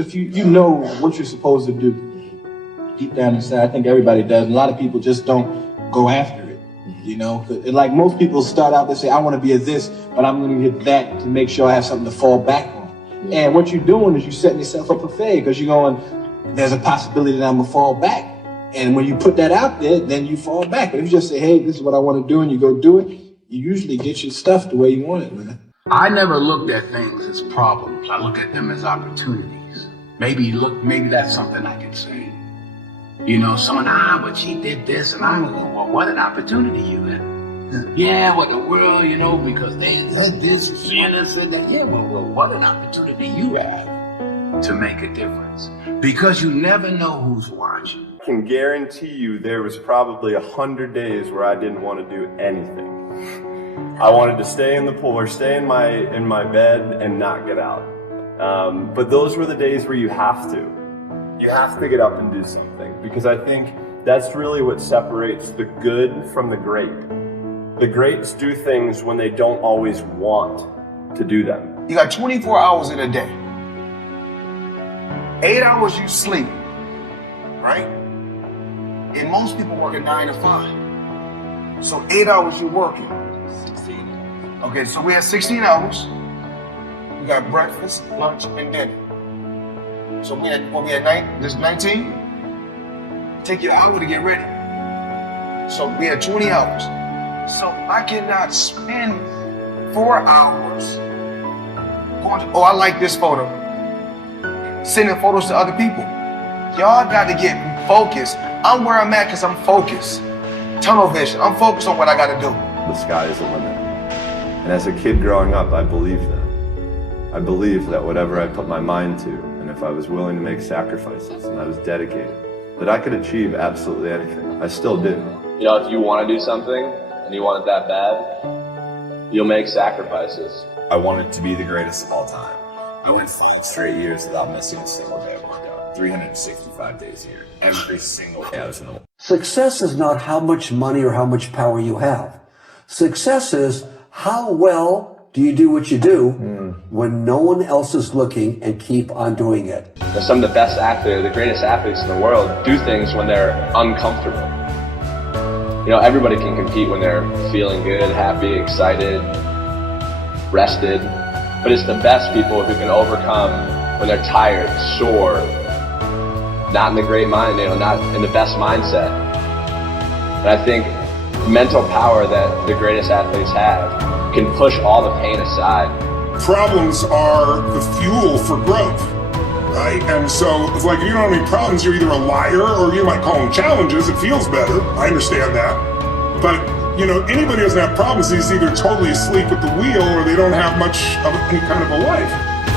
if you know what you're supposed to do deep down inside, I think everybody does. A lot of people just don't go after it, you know? And like most people start out, they say, I want to be a this, but I'm going to get that to make sure I have something to fall back on. And what you're doing is you're setting yourself up for failure because you're going, there's a possibility that I'm going to fall back. And when you put that out there, then you fall back. But if you just say, hey, this is what I want to do, and you go do it, you usually get your stuff the way you want it, man. I never looked at things as problems. I look at them as opportunities. Maybe that's something I can say. You know, someone, but she did this, and I go, well, what an opportunity you had. Yeah, what the world, you know, because they said this, and said that. Yeah, well, what an opportunity you had to make a difference. Because you never know who's watching. I can guarantee you there was probably 100 days where I didn't want to do anything. I wanted to stay in the pool or stay in my bed and not get out. But those were the days where you have to. You have to get up and do something, because I think that's really what separates the good from the great. The greats do things when they don't always want to do them. You got 24 hours in a day. 8 hours you sleep, right? And most people work at 9 to 5. So 8 hours you're working. 16. Okay, so we have 16 hours. We got breakfast, lunch, and dinner. So we at night, this 19. Take your hour to get ready. So we had 20 hours. So I cannot spend 4 hours going to, I like this photo. Sending photos to other people. Y'all got to get focused. I'm where I'm at because I'm focused. Tunnel vision. I'm focused on what I got to do. The sky is the limit. And as a kid growing up, I believed that. I believed that whatever I put my mind to, and if I was willing to make sacrifices and I was dedicated, that I could achieve absolutely anything. I still do. You know, if you want to do something and you want it that bad, you'll make sacrifices. I wanted to be the greatest of all time. I went 5 straight years without missing a single day of workout. 365 days a year. Every single day I was in the... Success is not how much money or how much power you have. Success is how well do you do what you do when no one else is looking, and keep on doing it. Some of the best athletes, the greatest athletes in the world, do things when they're uncomfortable. You know, everybody can compete when they're feeling good, happy, excited, rested. But it's the best people who can overcome when they're tired, sore, not in the great mind, you know, not in the best mindset. And I think mental power that the greatest athletes have can push all the pain aside. Problems are the fuel for growth, right? And so it's like, if you don't have any problems, you're either a liar, or you might call them challenges. It feels better. I understand that. But you know, anybody who doesn't have problems is either totally asleep at the wheel, or they don't have much of any kind of a life.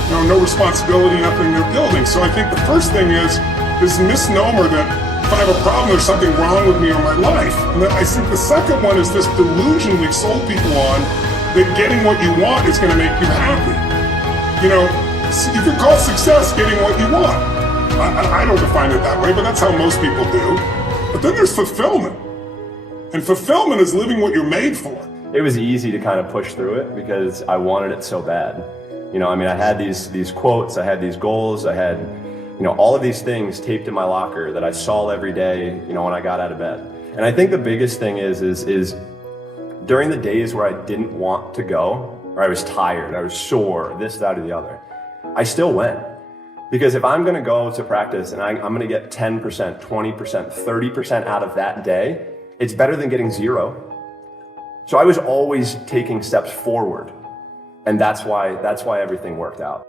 You know, no responsibility, nothing they're building. So I think the first thing is this misnomer that if I have a problem, there's something wrong with me or my life. And then I think the second one is this delusion we've sold people on, that getting what you want is going to make you happy. You know, you could call success getting what you want. I don't define it that way, but that's how most people do. But then there's fulfillment. And fulfillment is living what you're made for. It was easy to kind of push through it because I wanted it so bad. You know, I mean, I had these quotes, I had these goals, I had, you know, all of these things taped in my locker that I saw every day, you know, when I got out of bed. And I think the biggest thing is during the days where I didn't want to go, or I was tired, I was sore, this, that, or the other, I still went. Because if I'm gonna go to practice and I'm gonna get 10%, 20%, 30% out of that day, it's better than getting 0. So I was always taking steps forward. And that's why everything worked out.